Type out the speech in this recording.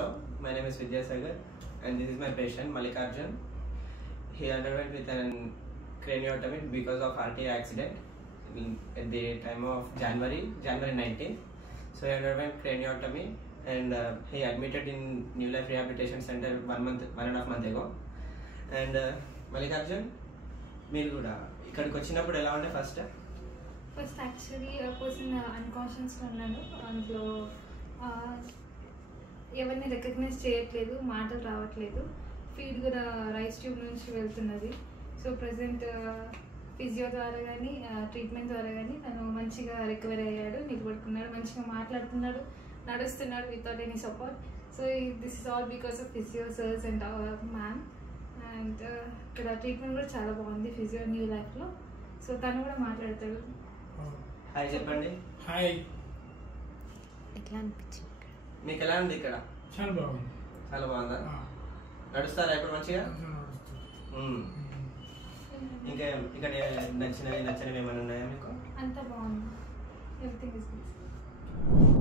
Hello, my name is Vidyasagar and this is my patient Mallikarjun. He underwent with an craniotomy because of RTA accident at the time of January 19th. So he underwent craniotomy and he admitted in New Life Rehabilitation Center 1.5 months ago. And Mallikarjun, మీరు కూడా ఇక్కడికి వచ్చినప్పుడు ఎలా ఉండే first actually person అన్కాన్షియస్గా ఉన్నాను. అందులో ఎవరిని recognise చేయట్లేదు, మాటలు రావట్లేదు, ఫీడ్ కూడా రైస్ ట్యూబ్ నుంచి వెళ్తున్నది. సో ప్రజెంట్ ఫిజియో ద్వారా కానీ ట్రీట్మెంట్ ద్వారా కానీ తను మంచిగా రికవర్ అయ్యాడు, నిలబడుకున్నాడు, మంచిగా మాట్లాడుతున్నాడు, నడుస్తున్నాడు without any support. So this is all because of physio sirs and our ma'am. And ఇక్కడ ట్రీట్మెంట్ కూడా చాలా బాగుంది ఫిజియో న్యూ లైఫ్లో. సో తను కూడా మాట్లాడతాడు. హాయ్ చెప్పండి. హాయ్, ఎట్లా అనిపించింది? మీకు ఎలా ఉంది ఇక్కడ? చాలా బాగుంది. చాలా బాగుందా? నడుస్తారా ఇప్పుడు మంచిగా? ఇంకా ఇక్కడ నచ్చినవి ఏమైనా ఉన్నాయా మీకు? అంతా బాగుంది, ఎవ్రీథింగ్ ఇస్ గుడ్.